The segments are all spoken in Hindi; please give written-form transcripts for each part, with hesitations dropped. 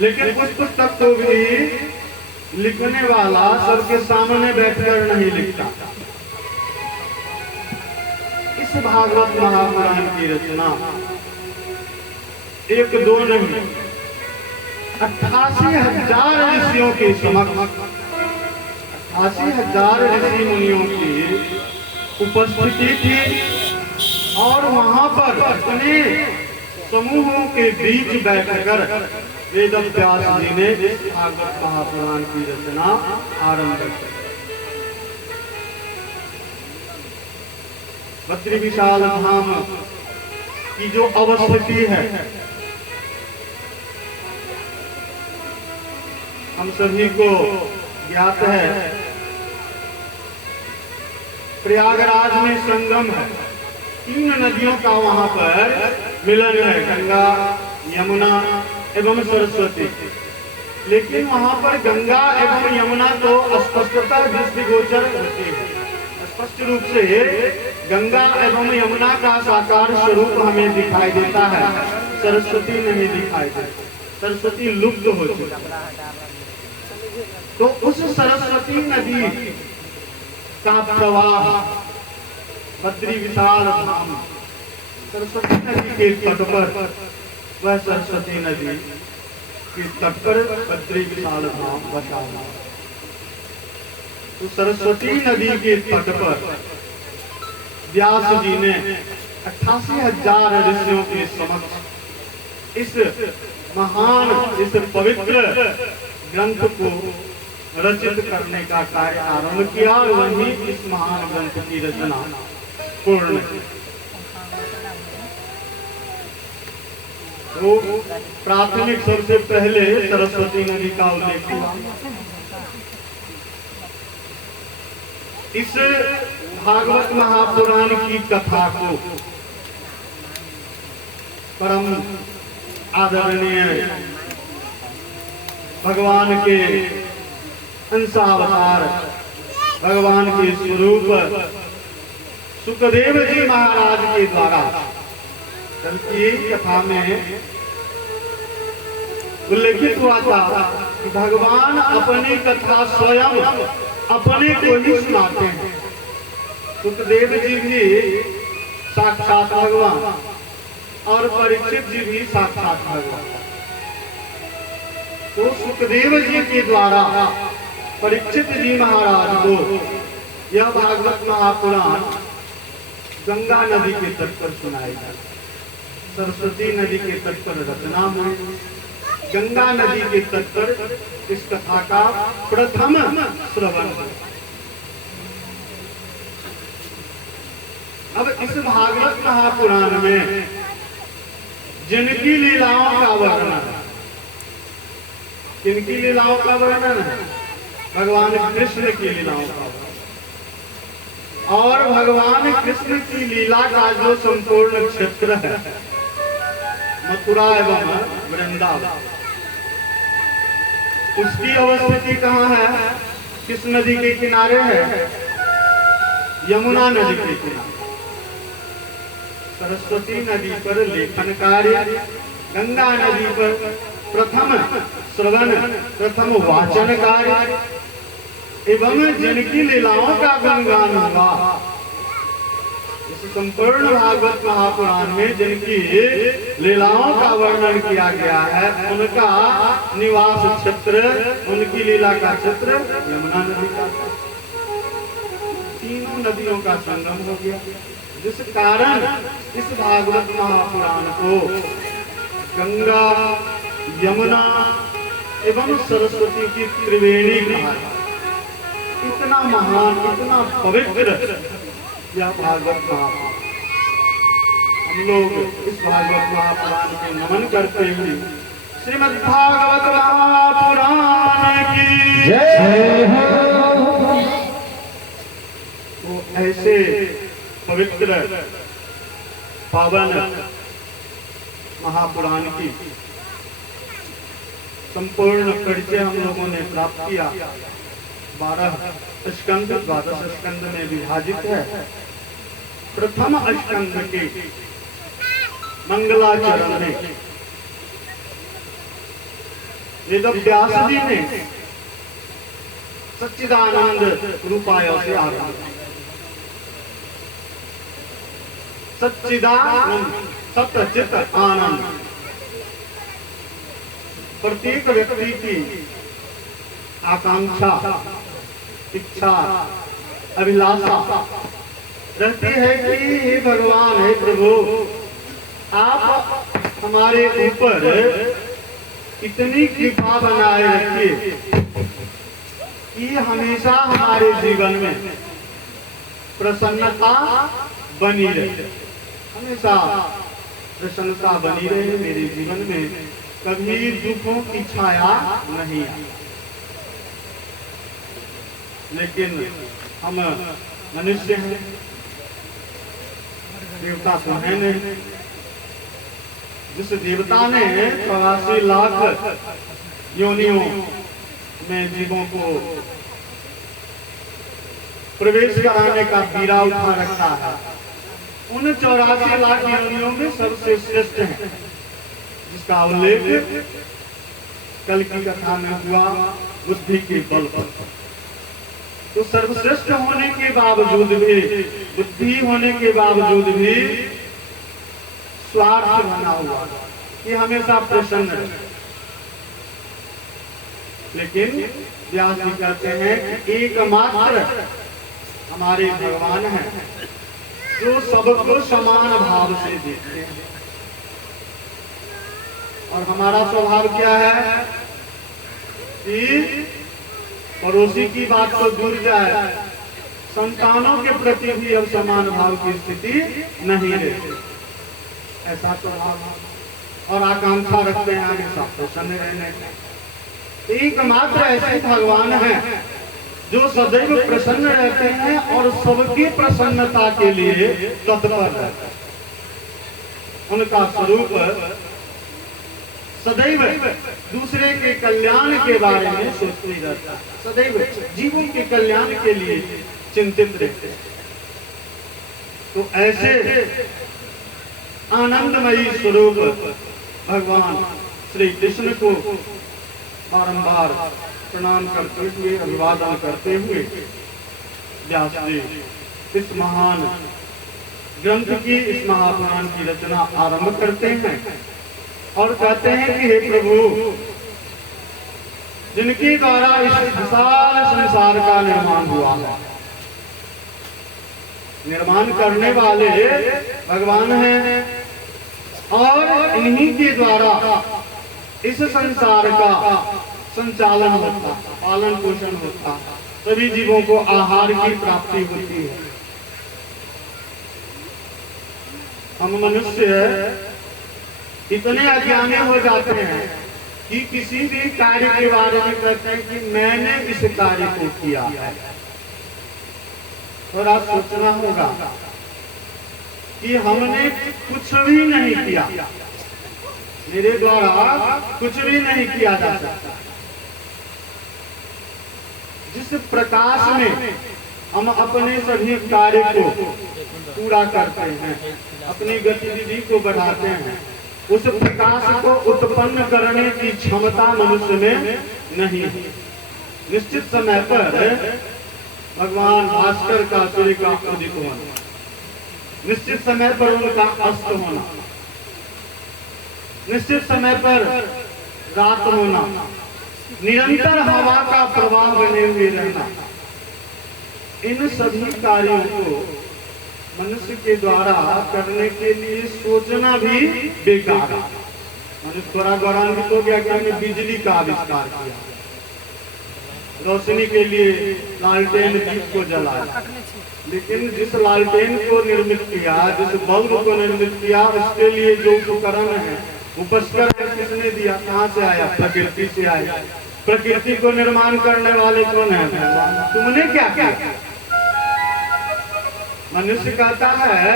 लेकिन उस पुस्तक को भी लिखने वाला सबके सामने बैठकर नहीं लिखता। इस भागवत महापुराण की रचना एक दो नहीं 88,000 ऋषियों के समक्ष 88,000 ऋषि मुनियों की उपस्थिति थी और वहां पर अपने समूहों के बीच बैठकर वेद व्यास जी ने इस भागवत महापुराण की रचना आरंभ की। बद्री विशाल धाम की जो अवस्थिति है हम सभी को ज्ञात है। प्रयागराज में संगम है, 3 नदियों का वहां पर मिलन है, गंगा, यमुना एवं सरस्वती। लेकिन वहां पर गंगा एवं यमुना तो स्पष्टता दृष्टिगोचर होती है। स्पष्ट रूप से गंगा एवं यमुना का साकार स्वरूप हमें दिखाई देता है, सरस्वती नहीं दिखाई देती। सरस्वती लुप्त हो चुकी है। तो उस सरस्वती नदी का प्रवाह बद्री विशाल धाम, सरस्वती नदी के तट पर, वह सरस्वती नदी के तट पर बद्री विशाल धाम बसा हुआ। तो सरस्वती नदी के तट पर व्यास जी ने 88,000 ऋषियों के समक्ष इस महान, इस पवित्र ग्रंथ को रचित करने का कार्य आरंभ किया और वहीं इस महान ग्रंथ की रचना पूर्ण की। तो प्राथमिक सबसे पहले सरस्वती नदी का उल्लेख हुआ। इस भागवत महापुराण की कथा को परम आदरणीय भगवान के अंशावतार, भगवान के स्वरूप सुखदेव जी महाराज के द्वारा कल की कथा में उल्लेखित हुआ था कि भगवान अपनी कथा स्वयं अपने को ही सुनाते हैं। सुखदेव जी भी साक्षात भगवान और परीक्षित जी भी साक्षात भगवान। तो सुखदेव जी के द्वारा परीक्षित जी महाराज को यह भागवत महापुराण गंगा नदी के तट पर सुनाया गया। सरस्वती नदी के तट पर रचना हुई, गंगा नदी के तट पर इस कथा का प्रथम श्रवण। अब इस भागवत महापुराण में जिनकी लीलाओं का वर्णन, किनकी लीलाओं का वर्णन है? भगवान कृष्ण की लीलाओं का वर्णन। और भगवान कृष्ण की लीला का जो संपूर्ण क्षेत्र है, मथुरा एवं वृंदावन, उसकी अवस्थिति कहाँ है? किस नदी के किनारे है? यमुना नदी के किनारे। सरस्वती नदी पर लेखन कार्य, गंगा नदी पर प्रथम श्रवण, प्रथम वाचन कार्य एवं जिनकी लीलाओं का गुणगान हुआ। इस संपूर्ण भागवत महापुराण में जिनकी लीलाओं का वर्णन किया गया है, उनका निवास क्षेत्र, उनकी लीला का क्षेत्र यमुना नदी का। तीनों नदियों का संगम हो गया, जिस कारण इस भागवत महापुराण को गंगा, यमुना एवं सरस्वती की त्रिवेणी कहा। इतना महान, इतना पवित्र यह भागवत महापुराण। हम लोग इस भागवत महापुराण को नमन करते हुए श्रीमद् भागवत महापुराण की जय हो। तो ऐसे पवित्र पावन महापुराण की संपूर्ण परिचय हम लोगों ने प्राप्त किया। 12 स्कंद 12 स्कंद में विभाजित है। प्रथम स्कंद के मंगलाचरण में वेद व्यास जी ने सच्चिदानंद रूपाय से आरंभ, सच्चिदानंद सत्य चित आनंद। प्रत्येक व्यक्ति की आकांक्षा, इच्छा, अभिलाषा रहती है कि हे भगवान, हे प्रभु, आप हमारे ऊपर इतनी कृपा बनाए रखिए कि हमेशा हमारे जीवन में प्रसन्नता बनी रहे, हमेशा प्रसन्नता बनी रहे, मेरे जीवन में कभी दुखों की छाया नहीं आई। लेकिन हम मनुष्य हैं, देवता तो है नहीं। जिस देवता ने 84 लाख योनियों में जीवों को प्रवेश कराने का बीड़ा उठा रखा है, उन 84 लाख योनियों में सबसे श्रेष्ठ है, जिसका उल्लेख कल की कथा में हुआ, बुद्धि के बल पर। तो सर्वश्रेष्ठ होने के बावजूद भी, बुद्धि होने के बावजूद भी स्वार्थ बना हुआ कि हमेशा प्रसन्न रहे। लेकिन व्यास जी कहते हैं कि एकमात्र हमारे भगवान हैं जो सबको समान भाव से देखते हैं। और हमारा स्वभाव क्या है कि पड़ोसी की बात तो दूर जाए, संतानों के प्रति भी अब समान भाव की स्थिति नहीं रहती। ऐसा स्वभाव और आकांक्षा रखते हैं हमेशा प्रसन्न रहने का। एकमात्र ऐसे भगवान हैं जो सदैव प्रसन्न रहते हैं और सबकी प्रसन्नता के लिए तत्पर रहते हैं। उनका स्वरूप सदैव दूसरे के कल्याण के बारे में सोचते रहता है, सदैव जीवों के कल्याण के लिए चिंतित रहते हैं। तो ऐसे आनंदमयी स्वरूप भगवान श्री कृष्ण को बारंबार प्रणाम करते हुए, अभिवादन करते हुए व्यास जी इस महान ग्रंथ की, इस महापुराण की रचना आरंभ करते हैं और कहते हैं कि हे प्रभु, जिनके द्वारा इस विशाल संसार का निर्माण हुआ है, निर्माण करने वाले भगवान हैं और इन्हीं के द्वारा इस संसार का संचालन होता, पालन पोषण होता, सभी जीवों को आहार की प्राप्ति होती है। हम मनुष्य इतने अज्ञानी हो जाते हैं कि किसी भी कार्य के बारे में कहते हैं कि मैंने इस कार्य को किया है। और आज सोचना होगा कि हमने कुछ भी नहीं किया, मेरे द्वारा कुछ भी नहीं किया जा सकता। जिस प्रकाश में हम अपने सभी कार्य को पूरा करते हैं, अपनी गतिविधि को बढ़ाते हैं, उस प्रकाश को उत्पन्न करने की क्षमता मनुष्य में नहीं है। निश्चित समय पर भगवान भास्कर का सूर्य का उदित होना, निश्चित समय पर उनका अस्त होना, निश्चित समय पर रात होना, निरंतर हवा का प्रवाह बने हुए रहना, इन सभी कार्यों को मनुष्य के द्वारा करने के लिए सोचना भी बेकार है। मनुष्य थोड़ा गौरवान्वित हो गया कि हमने बिजली का आविष्कार किया, रोशनी के लिए लालटेन दीप को जलाया, लेकिन जिस लालटेन को निर्मित किया, जिस बल्ब को निर्मित किया, उसके लिए जो उपकरण है, उपस्कर किसने दिया, कहाँ से आया? प्रकृति से आया। प्रकृति को निर्माण करने वाले कौन है? भगवान। तुमने क्या किया? मनुष्य कहता है,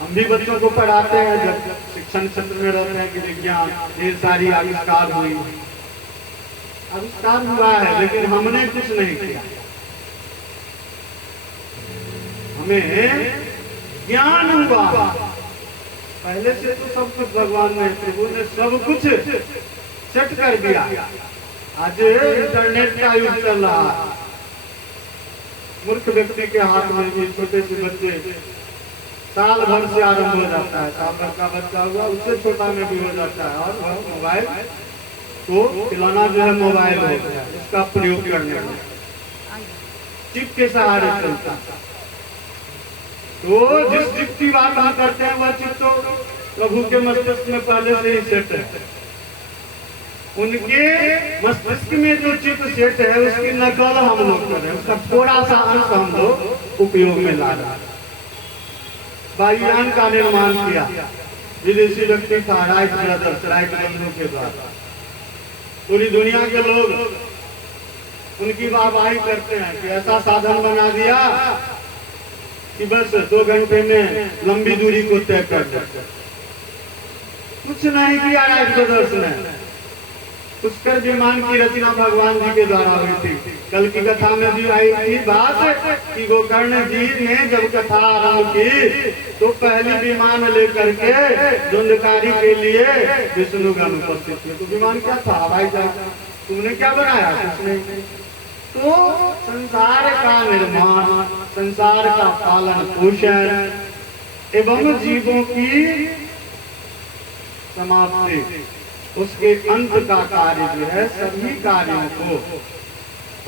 हम भी बच्चों को पढ़ाते हैं जब शिक्षण क्षेत्र में रहते हैं कि विज्ञान ढेर सारी आविष्कार हुई, आविष्कार हुआ है, लेकिन हमने कुछ नहीं किया। हमें ज्ञान हुआ, पहले से तो सब कुछ भगवान ने, प्रभु ने सब कुछ सेट कर दिया। आज इंटरनेट का युग चल रहा है, मूर्ख व्यक्ति के हाथ में भी छोटे से बच्चे साल भर से आरंभ हो जाता है, साल भर का बच्चा हुआ उससे छोटा में भी हो जाता है, और वह मोबाइल को खिलौना जो है मोबाइल हो गया, इसका प्रयोग करने में चिप के सहारे चलता है। तो जिस चिप की बात हम करते हैं वह चिप तो प्रभु के मस्तिष्क में पहले से ही सेट है। उनके मस्तिष्क में जो चिप सेट है उसकी नकल हम लोग कर रहे हैं, उसका थोड़ा सा अंश हम लोग उपयोग में ला रहे हैं। वायुयान का निर्माण किया विदेशी व्यक्ति था, राइट ब्रदर्स, राइट बंधु के द्वारा। पूरी दुनिया के लोग उनकी वाहवाही करते हैं कि ऐसा साधन बना दिया कि बस 2 घंटे में लंबी दूरी को तय कर देते। कुछ नहीं किया राइट ब्रदर्स ने। पुष्कर विमान की रचना भगवान जी के द्वारा हुई थी। कल की कथा में भी आई थी बात कि गोकर्ण जी ने जब कथा आरंभ की तो पहली विमान लेकर के धुंधकारी के लिए विष्णुगण उपस्थित थे। तो विमान क्या था? हवाई जहाज। तुमने क्या बनाया? कुछ नहीं। तो संसार का निर्माण, संसार का पालन पोषण एवं जीवों की समाप्ति, उसके अंत का कार्य जो है, सभी कार्यों को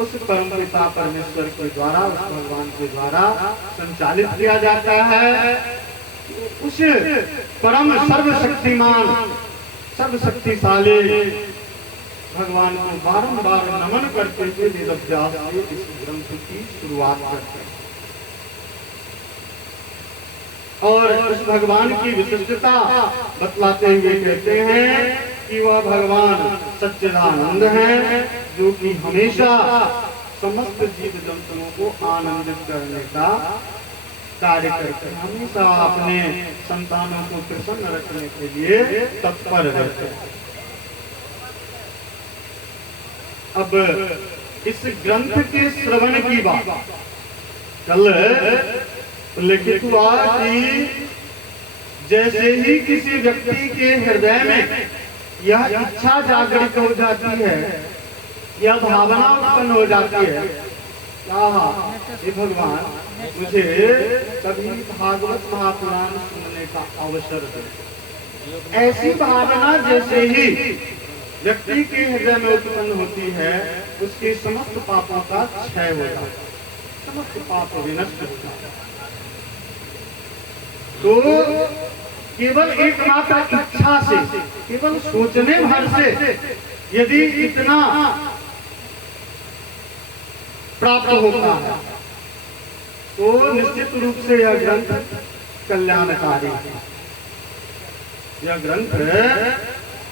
उस परम पिता परमेश्वर के द्वारा, उस भगवान के द्वारा संचालित किया जाता है। उस परम सर्वशक्तिमान सर्वशक्तिशाली भगवान को बारंबार नमन करते हुए वेदव्यास जी इस ग्रंथ की शुरुआत करते हैं और उस भगवान की विशिष्टता बतलाते हुए कहते हैं कि वह भगवान सच्चिदानंद हैं, जो कि हमेशा समस्त जीव जंतुओं को आनंदित करने का कार्य करते हैं, हमेशा अपने संतानों को प्रसन्न रखने के लिए तत्पर रहते हैं। अब इस ग्रंथ के श्रवण की बात कल उल्लेखित हुआ कि जैसे ही किसी व्यक्ति के हृदय में यह इच्छा जागृत हो जाती है, यह भावना उत्पन्न हो जाती है, हे भगवान मुझे कभी भागवत महापुराण सुनने का अवसर दे। ऐसी भावना जैसे ही व्यक्ति के हृदय में उत्पन्न होती है, उसके समस्त पापों का क्षय हो जाता है, समस्त पाप विनष्ट हो जाता है। तो केवल एकमात्र इच्छा से, केवल सोचने भर से यदि इतना प्राप्त होता है तो निश्चित रूप से यह ग्रंथ कल्याणकारी है। यह ग्रंथ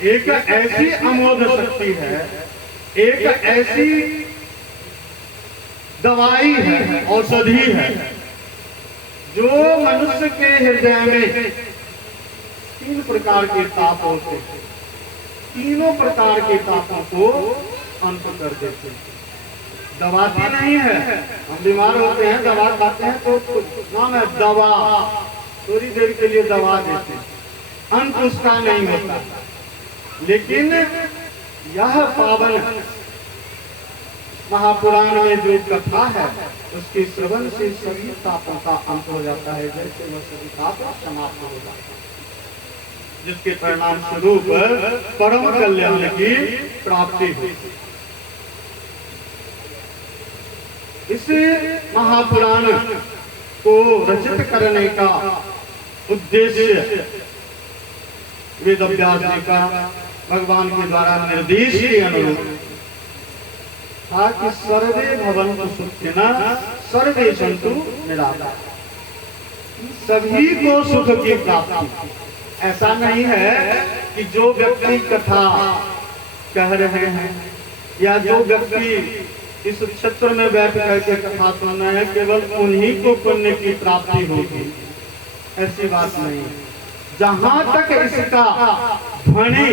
एक ऐसी अमोघ शक्ति है, एक ऐसी दवाई है, औषधि है, जो मनुष्य के हृदय में 3 प्रकार के ताप होते हैं, तीनों प्रकार के तापों को अंत कर देते हैं। दवाती नहीं है, हम बीमार होते हैं दवा खाते हैं तो नाम है दवा, थोड़ी देर के लिए दवा देते हैं, अंत उसका नहीं होता। लेकिन यह पावन महापुराण में जो कथा है उसके श्रवण से सभी तापों का अंत हो जाता है, जैसे वह सभी ताप समाप्त हो जाता है, जिसके परिणाम स्वरूप परम कल्याण की प्राप्ति हुई। इस महापुराण को रचित करने का उद्देश्य वेदव्यास जी का भगवान के द्वारा निर्देश के अनुरूप था कि सर्वे भवन्तु सुखिनः सर्वे सन्तु निरामयाः, सभी को सुख की प्राप्ति। ऐसा नहीं है कि जो व्यक्ति कथा कह रहे हैं या जो व्यक्ति इस क्षेत्र में बैठ करके कथा सुन रहे हैं केवल उन्हीं को पुण्य की प्राप्ति होगी, ऐसी बात नहीं। जहां तक इसका ध्वनि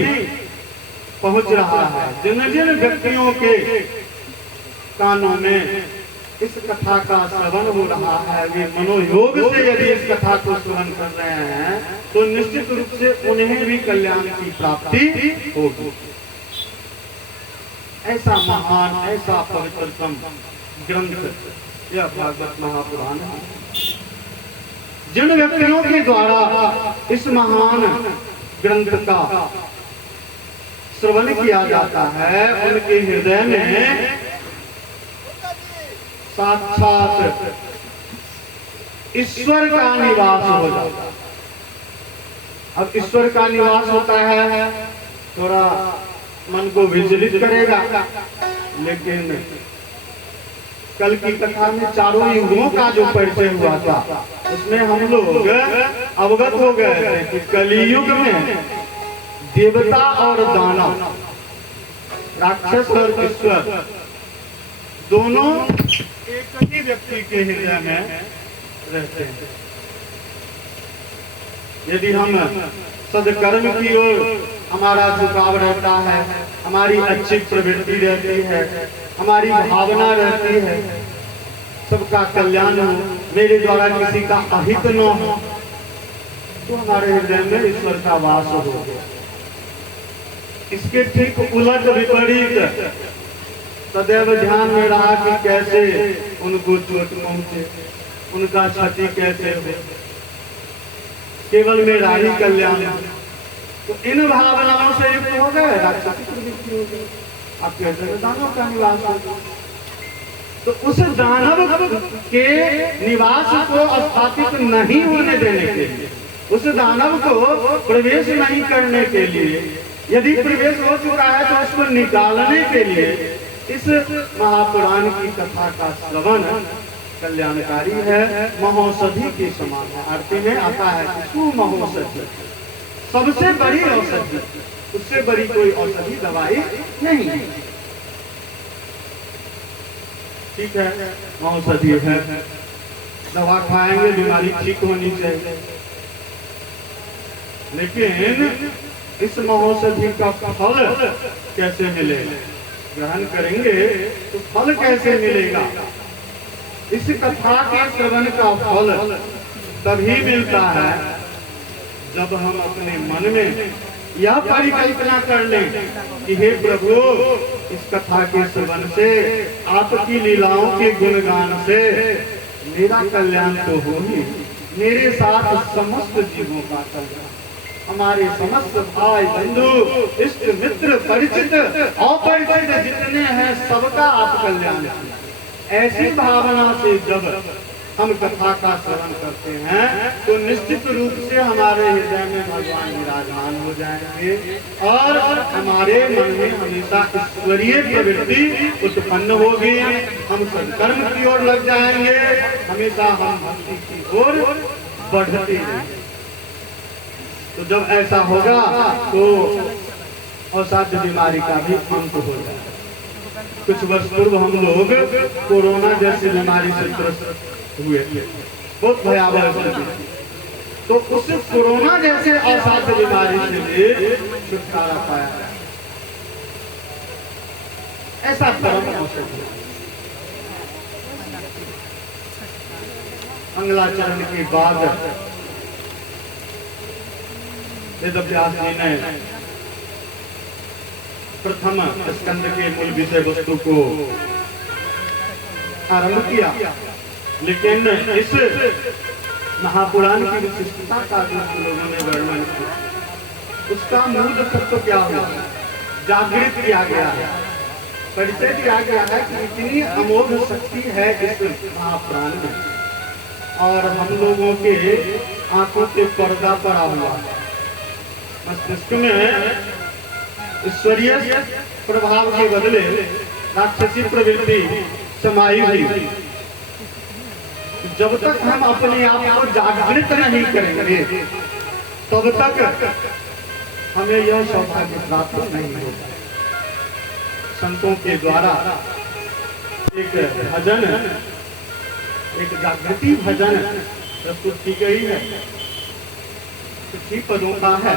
पहुंच रहा है, जिन जिन व्यक्तियों के कानों में इस कथा का श्रवण हो रहा है, वे मनोयोग से यदि इस कथा को श्रवण कर रहे हैं तो निश्चित रूप से उन्हें भी कल्याण की प्राप्ति होगी। ऐसा महान, ऐसा पवित्रतम ग्रंथ यह भागवत महापुराण है। जिन व्यक्तियों के द्वारा इस महान ग्रंथ का श्रवण किया जाता है, उनके हृदय में साक्षात ईश्वर का निवास हो जाता है। अब ईश्वर का निवास होता है, थोड़ा मन को विचलित करेगा, लेकिन कल की कथा में चारों युगों का जो परिचय हुआ था, उसमें हम लोग अवगत हो गए थे कि कलियुग में देवता और दानव, राक्षस और ईश्वर दोनों एक ही व्यक्ति के हृदय में रहते हैं। यदि हम सदकर्म की ओर हमारा झुकाव रहता है, हमारी अच्छी प्रवृत्ति रहती है, हमारी भावना रहती है, सबका कल्याण हो, मेरे द्वारा किसी का अहित न हो, तो हमारे हृदय में ईश्वर का वास हो गया। इसके ठीक उलट विपरीत सदैव ध्यान में रहा कि कैसे उनको चोट पहुंचे, उनका क्षति कैसे हो, केवल मेरा ही कल्याण। तो इन भावनाओं से युक्त हो गए, राक्षसी प्रवृत्ति हो गई, आप कहते हैं दानव का निवास हो गया। तो उस दानव के निवास को स्थापित नहीं होने देने के लिए, उस दानव को प्रवेश नहीं करने के लिए, यदि प्रवेश हो चुका है तो उसको निकालने के लिए इस महापुराण की कथा का श्रवण कल्याणकारी है, महौषधि के समान है। आरती में आता है कि सुमहौषधि, सबसे बड़ी औषधि, उससे बड़ी कोई औषधि दवाई नहीं है। ठीक है, औषधि है, दवा खाएंगे बीमारी ठीक होनी चाहिए, लेकिन इस महौषधि का फल कैसे मिलेगा? ग्रहण करेंगे तो फल कैसे मिलेगा? इस कथा के श्रवण का फल तभी मिलता है जब हम अपने मन में यह परिकल्पना कर लें कि हे प्रभु, इस कथा के श्रवण से, आपकी लीलाओं के गुणगान से मेरा कल्याण तो हो ही, मेरे साथ समस्त जीवों का कल्याण, हमारे समस्त भाई बंधु इष्ट मित्र परिचित अपरिचित जितने हैं सबका आप कल्याण कीजिए। ऐसी भावना से जब हम कथा का श्रवण करते हैं तो निश्चित रूप से हमारे हृदय में भगवान विराजमान हो जाएंगे और हमारे मन में हमेशा ईश्वरीय प्रवृत्ति उत्पन्न होगी। हम सत्कर्म की ओर लग जाएंगे, हमेशा हम भक्ति की ओर बढ़ते रहेंगे। तो जब ऐसा होगा तो असाध्य बीमारी का भी अंत हो जाएगा। कुछ वर्ष पूर्व हम लोग कोरोना जैसी बीमारी से ग्रस्त हुए थे, बहुत भयावह स्थिति। तो उस कोरोना जैसे असाध्य बीमारी से भी छुटकारा पाया, ऐसा परम औषधि। मंगलाचरण के बाद वेदव्यास जी ने प्रथम स्कंद के मूल विषय वस्तु को आरंभ किया, लेकिन इस महापुराण की विशिष्टता का जो लोगों ने वर्णन किया, उसका मूल तत्व क्या हुआ, जागृत किया गया है, परिचय दिया गया है कि इतनी अमोघ शक्ति है इस महापुराण में, और हम लोगों के आंखों के पर्दा पड़ा हुआ है, मस्तिष्क में ईश्वरीय प्रभाव के बदले राक्षसी प्रवृत्ति समाई हुई। जब तक हम अपने आप को जागृत नहीं करेंगे तब तक हमें यह सौभाग्य प्राप्त नहीं होगा। संतों के द्वारा एक भजन, एक जागृति भजन प्रस्तुत की गई है, कुछ ही पदों का है।